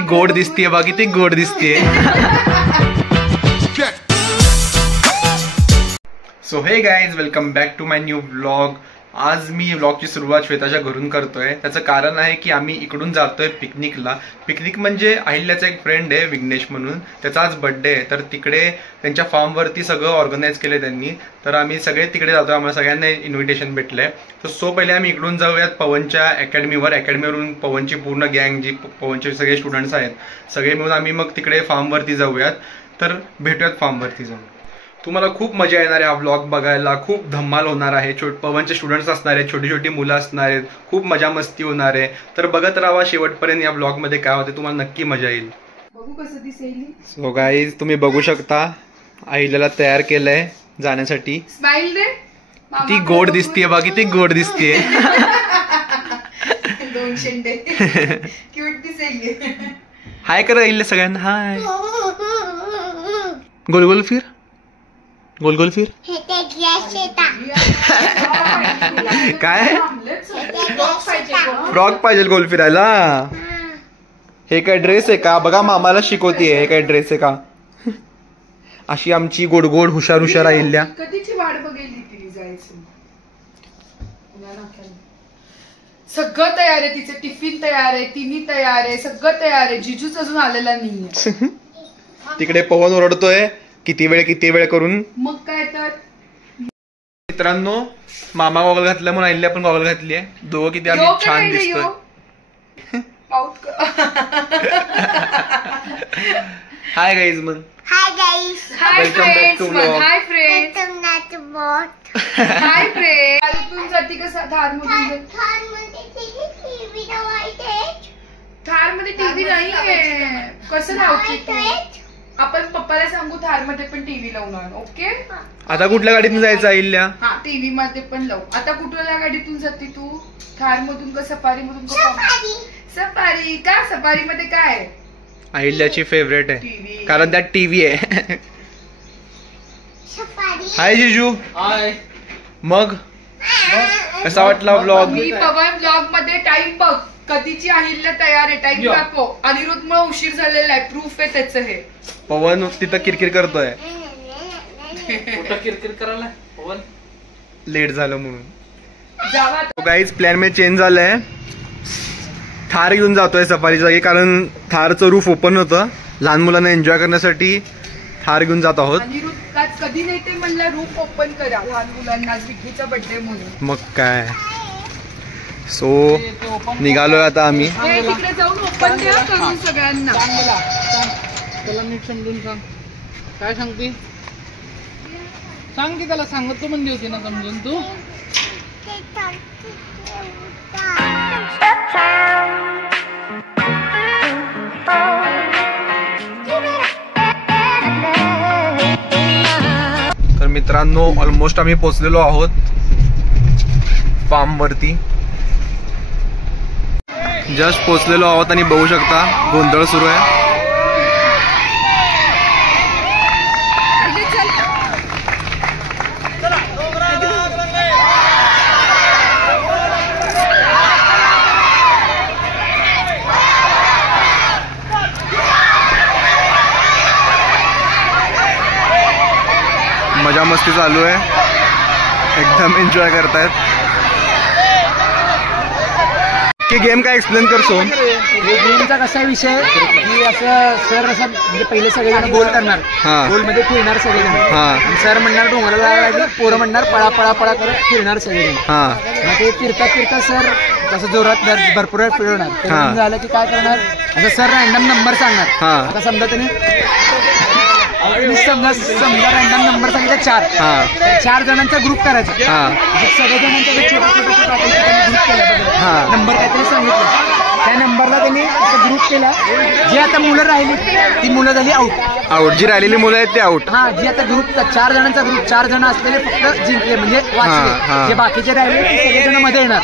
किती गोड दिसतीये बघ, किती गोड दिसतीये. So hey guys, welcome back to my new vlog. आज मी व्लॉगची सुरुवात श्वेताच्या घरून करतोय. त्याचं कारण आहे की आम्ही इकडून जातोय पिकनिकला. पिकनिक म्हणजे अहिल्याचा एक फ्रेंड आहे विघ्नेश म्हणून, त्याचा आज बर्थडे आहे. तर तिकडे त्यांच्या फार्मवरती सगळं ऑर्गनाईज केलंय त्यांनी. तर आम्ही सगळे तिकडे जातोय, आम्हाला सगळ्यांना इन्व्हिटेशन भेटलंय. तर पहिले आम्ही इकडून जाऊयात पवनच्या अकॅडमीवरून पवनची पूर्ण गँग, जी पवनचे सगळे स्टुडंट्स आहेत सगळे मिळून आम्ही मग तिकडे फार्मवरती जाऊयात. तर भेटूयात फार्मवरती जाऊन. तुम्हाला खूप मजा येणार आहे हा व्लॉग बघायला. खूप धम्माल होणार आहे. पवनचे स्टुडंट्स असणार आहेत, छोटी छोटी मुलं असणार आहेत, खूप मजा मस्ती होणार आहे. तर बघत राहा शेवटपर्यंत. या व्लॉग मध्ये काय होते तुम्हाला नक्की मजा येईल. सो गाईज, तुम्ही बघू शकता अहिल्याला तयार केलंय जाण्यासाठी. स्माइल दे. किती गोड दिसतीये बघ, किती गोड दिसतीये. दोन शेंडे क्यूट दिसेल. हाय कर अहिल्या सगळ्यांना. हाय. गोल गोल फिर, गोल गोल फिर. काय फ्रॉक पाहिजे गोल फिरायला. हे काय ड्रेस आहे का? बघा मामाला शिकवतीये. हे काय ड्रेस आहे का? अशी आमची गोड गोड हुशार हुशार अहिल्या. कधीची वाट बघेल तिथे जायचं. सगळं तयार आहे. तिचे टिफिन तयार आहे, तिन्ही तयार आहे, सगळं तयार आहे. जिजूच अजून आलेला नाहीये. तिकडे पवन ओरडतोय किती वेळ करून. मग काय तर मित्रांनो, मामा गॉगल घातला म्हणून अहिल्या पण गॉगल घातली आहे. दोघं किती आम्ही छान दिसतोय. Hi guys. मग hi guys. Welcome back to vlog. Hi friends. Hi friend. तू जाती कसा थार मध्ये? थार मध्ये टीव्ही नाहीये. कसं लावते? आपण पप्पाला सांगू थार मध्ये पण टीव्ही लावून आण. ओके. आता कुठल्या गाडीतून जायचं अहिल्या? हा, टीव्ही मध्ये पण लावू. आता कुठल्या गाडीतून जाते तू? थार मधून का सफारी मधून? सफारी का? सफारी मध्ये काय? अहिल्याची फेवरेट आहे टीव्ही. कारण त्यात टीव्ही आहे. हाय जिजू. हाय. मग कसा वाटला व्लॉग? मी पवन व्लॉग मध्ये टाइम बघ. कधीची अहिल्या तयार आहे. टाइम दाखव. अनिरुद्ध मुळे उशीर झालेला आहे. प्रूफ आहे त्याचं. हे पवन तिथं किरकिर करतोय. किरकिर करायला पवन लेट झालं म्हणून. जावा. गाईज, प्लॅन मध्ये चेंज झालंय. थार घेऊन जातोय सफारी जागी, कारण थारचं रूफ ओपन होतं. लहान मुलांना एन्जॉय करण्यासाठी थार घेऊन जात आहोत. अनिरुद्ध कधी नाही ते म्हणलं रूफ ओपन करा लहान मुलांना. विकीचा बर्थडे म्हणून. मग काय. सो निघालोय आता आम्ही. तिकडे जाऊन ओपन द्या करून सगळ्यांना. त्याला नीट समजून सांग. काय सांगते? सांग की त्याला. सांगत तो म्हणली होती ना समजून तू. तर मित्रांनो, ऑलमोस्ट आम्ही पोहोचलेलो आहोत फार्म वरती. जस्ट पोहोचलेलो आहोत आणि बघू शकता गोंधळ सुरू आहे. मजा मस्ती चालू आहे. एकदम एन्जॉय करतायत. की गेम काय एक्सप्लेन करतो? गेमचा कसा विषय की असं सर असं म्हणजे पहिले सगळेजण गोल करणार. गोल मध्ये फिरणार सगळेजण. सर म्हणणार डोंगराला लागेल, पोरं म्हणणार पळा पळा पळा करत फिरणार सगळेजण. मग ते फिरता फिरता सर तसं जोरात भरपूर वेळ फिरवणार. झालं की काय करणार, असं सर रॅन्डम नंबर सांगणार. आता समजा समजा रॅन्डम नंबर सांगितलं 4 जणांचा ग्रुप करायचा. सगळ्या जणांचा नंबर काहीतरी सांगितलं. त्या नंबरला त्यांनी ग्रुप केला. जी आता मुलं राहिली ती मुलं झाली आउट. जी राहिलेली मुलं आहेत ते आउट. जी आता ग्रुप 4 जणांचा ग्रुप 4 जण असलेले फक्त जिंकले म्हणजे वाचले. जे बाकीचे राहिले ते सगळे जण मध्ये येणार.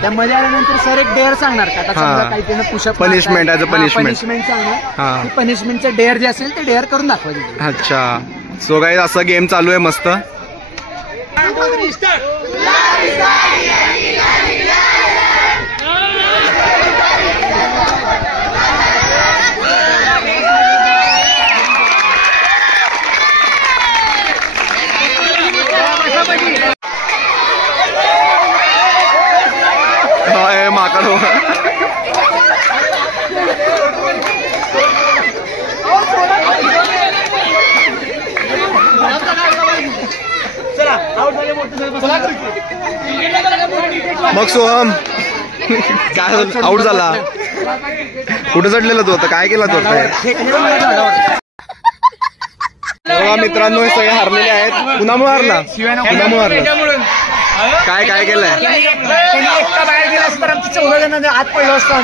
त्या मध्ये आल्यानंतर सर एक डेअर सांगणार. आता समजा काही त्यांना पुशअप पनिशमेंट सांगणार. ती पनिशमेंटचं डेअर जे असेल ते डेअर करून दाखवायचे. अच्छा. सो गाईज, असा गेम चालू आहे मस्त. मग सोहम काय आउट झाला, कुठे चढलेला तू आता, काय केला तू आता? मित्रांनो हे सगळे हरलेले आहेत. कुणामुळे हरला? कुणामुळे हरला? काय काय केलंय? एकटा बाहेर गेला असं तर आमची 14 जणांना आत पडलो असतो.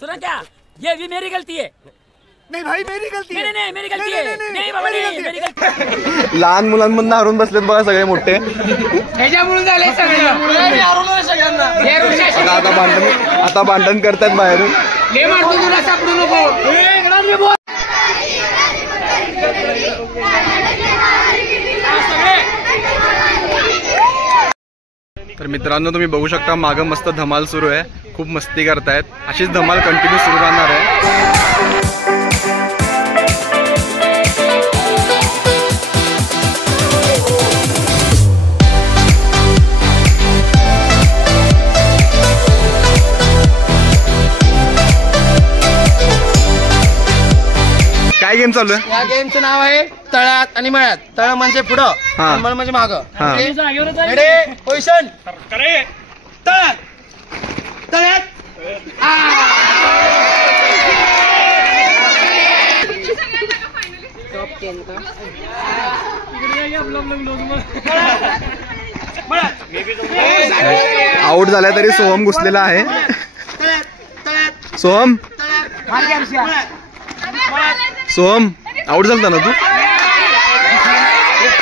सुना क्या, ये भी मेरी गलती है. नाही भाई मेरी गलती है. नहीं मेरी गलती है. नहीं बाबा नहीं मेरी गलती. लहान मुलांमधून हरून बसलेत बघा सगळे मोठे. ह्याच्यामुळे झाले आता भांडण करतात बाहेरून. तुला सापडू नको. तर मित्रांनो तुम्ही बघू शकता मागं मस्त धमाल सुरू आहे, खूप मस्ती करतायत. अशीच धमाल कंटिन्यू सुरू राहणार आहे. काय गेम चालू आहे? या गेमचं नाव आहे तळ्यात आणि मळ्यात. तळ म्हणजे पुढं, मळ म्हणजे मागं. Ready position. तळ्यात तळ्यात आउट झाला तरी सोहम घुसलेला आहे. सोहम सोहम आउट झालता ना तू?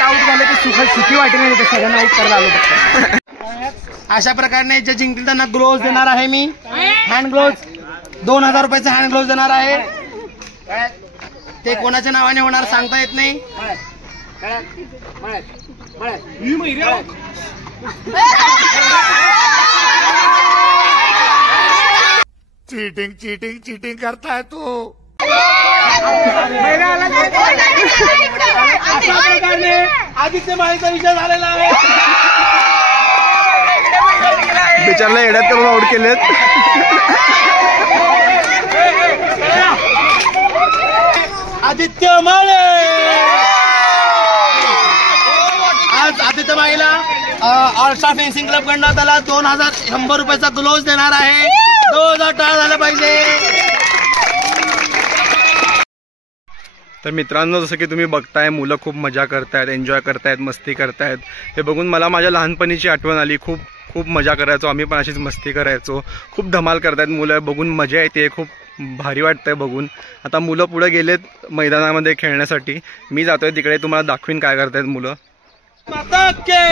आउट झालं की सुखी वाटेल नाही, सगळ्यांना आउट करायला आलो फक्त. अशा प्रकारे जे जिंकतील त्यांना ग्लोव्ज देणार आहे मी. हँड ग्लोव्ज 2000 रुपयाचा हँड ग्लोव्ज देणार आहे. ते कोणाच्या नावाने होणार सांगता येत नाही. चीटिंग चीटिंग चीटिंग करताय तू. आदित्य माळीचा विषय झालेला आहे. बिचारला येड्यात करून आउट केलेत. आदित्य माळे आज आदित्य माळीला ऑलस्टार फेन्सिंग क्लब कडनं त्याला 2100 रुपयाचा ग्लोव्ज देणार आहे. 2000 टाळ झालं पाहिजे. तर मित्रांनो जसं की तुम्ही बघताय मुलं खूप मजा करतायत, एन्जॉय करतायत, मस्ती करतायत. हे बघून मला माझ्या लहानपणीची आठवण आली. खूप खूप मजा करायचो आम्ही पण, अशीच मस्ती करायचो. खूप धमाल करतायत मुलं, बघून मजा येते, खूप भारी वाटतंय बघून. आता मुलं पुढे गेलेत मैदानामध्ये खेळण्यासाठी. मी जातोय तिकडे, तुम्हाला दाखवीन काय करतायत मुलं. माता के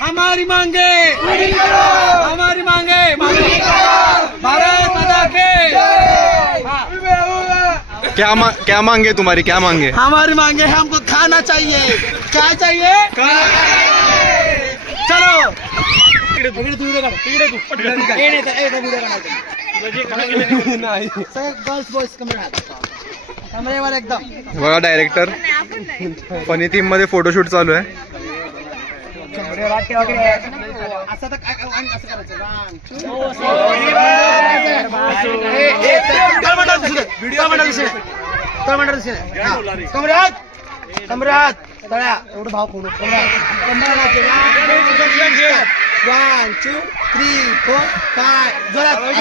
हमारी मांगे हमारी मांगे भारत माता के क्या मांगे तुम्हारी, क्या मांगे? हमारी मांगे हमको खाना चाहिए. क्या चाहिए? चलो गर्ल्स बॉयज कॅमेरावर एकदम बघा डायरेक्टर फनी थीम मध्ये फोटोशूट चालू आहे. असं तर असं करायचं. कमरात तळ्या एवढं भाव फोन. 1 2 3 4 5 जोरात 1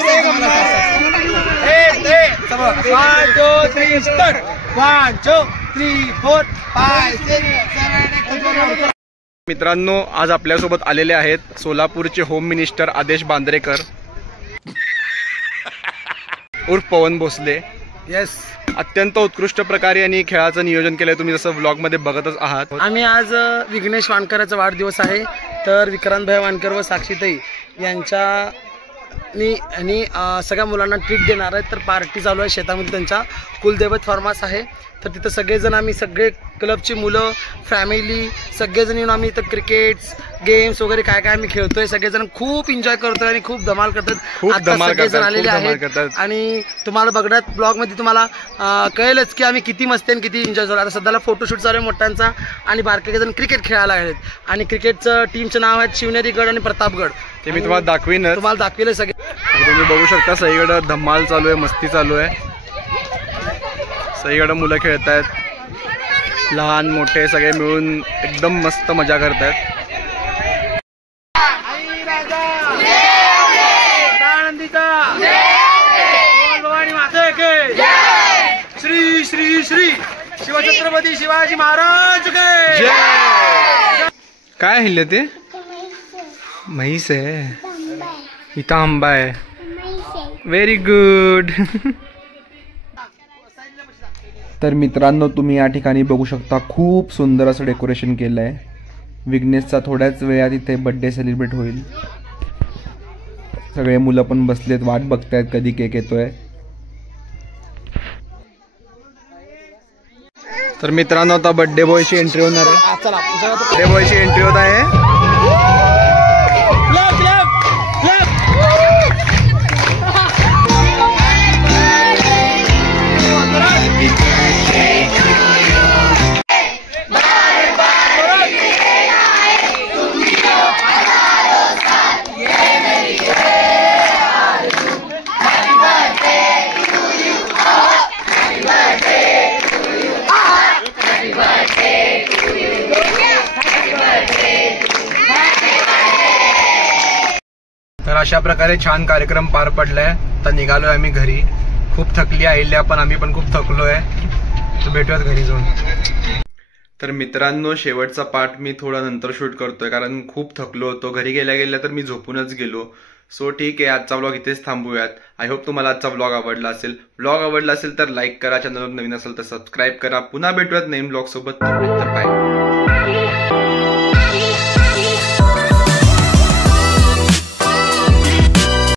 2 3 स्टार्ट. 1 2 3 4 5 6 7 8. मित्रांनो आज आपल्यासोबत आलेले आहेत सोलापूरचे होम मिनिस्टर आदेश बांद्रेकर उर्फ पवन भोसले. येस, अत्यंत उत्कृष्ट प्रकारे यांनी खेळाचं नियोजन केलंय, तुम्ही जसं व्लॉग मध्ये बघतच आहात. आम्ही आज विघ्नेश वानकराचा वाढदिवस आहे, तर विक्रांतभाई वानकर व साक्षीताई यांच्या सगळ्या मुलांना ट्रीट देणार आहेत. तर पार्टी चालू आहे शेतामध्ये, त्यांच्या कुलदैवत फार्मास आहे. तर तिथं सगळेजण आम्ही सगळे क्लबची मुलं फॅमिली सगळेजण येऊन आम्ही इथं क्रिकेट्स गेम्स वगैरे काय काय आम्ही खेळतोय. सगळेजण खूप एन्जॉय करतोय आणि खूप धमाल करतात. सगळेजण आलेले आहेत आणि तुम्हाला बघण्यात ब्लॉग मध्ये तुम्हाला कळेलच की आम्ही किती मस्ती आणि किती एन्जॉय झालो. आता सध्याला फोटोशूट चालू आहे मोठ्यांचा आणि बारके जण क्रिकेट खेळायला आहेत. आणि क्रिकेटचं टीमचं नाव आहे शिवनेरी गड आणि प्रतापगड. ते मी तुम्हाला दाखविले सगळे. तुम्ही बघू शकता सगळीकडे धमाल चालू आहे, मस्ती चालू आहे, सगळीकडे मुलं खेळतायत. लहान मोठे सगळे मिळून एकदम मस्त मजा करतात. श्री श्री श्री शिवछत्रपती शिवाजी महाराज के जय. काय हिल्ले ते? म्हैस आहे. इथं आंबा आहे. Very good. तर मित्रांनो, तुम्ही या ठिकाणी बघू शकता खूप सुंदर असं डेकोरेशन केलं आहे. विघ्नेशचा थोड्याच वेळात इथे बर्थडे सेलिब्रेट होईल. सगळे मुलं पण बसलेत, वाट बघतायत कधी केक येतोय. तर मित्रांनो, आता बर्थडे बॉयची एंट्री होणार आहे. बर्थडे बॉयची एंट्री होत आहे. तर अशा प्रकारे छान कार्यक्रम पार पडलाय. तर निघालोय आम्ही घरी. खूप थकली आईल्या, पण आम्ही पण खूप थकलोय. तर भेटूयात घरी जाऊन. तर मित्रांनो, शेवटचा पार्ट मी थोडा नंतर शूट करतोय कारण खूप थकलो होतो. घरी गेल्या गेल्या तर मी झोपूनच गेलो. सो ठीक आहे, आजचा व्लॉग इथेच थांबूयात. आय होप तुम्हाला आजचा व्लॉग आवडला असेल. व्लॉग आवडला असेल तर लाईक करा, चॅनलवर नवीन असेल तर सबस्क्राईब करा. पुन्हा भेटूयात नवीन व्लॉग सोबत. बाय.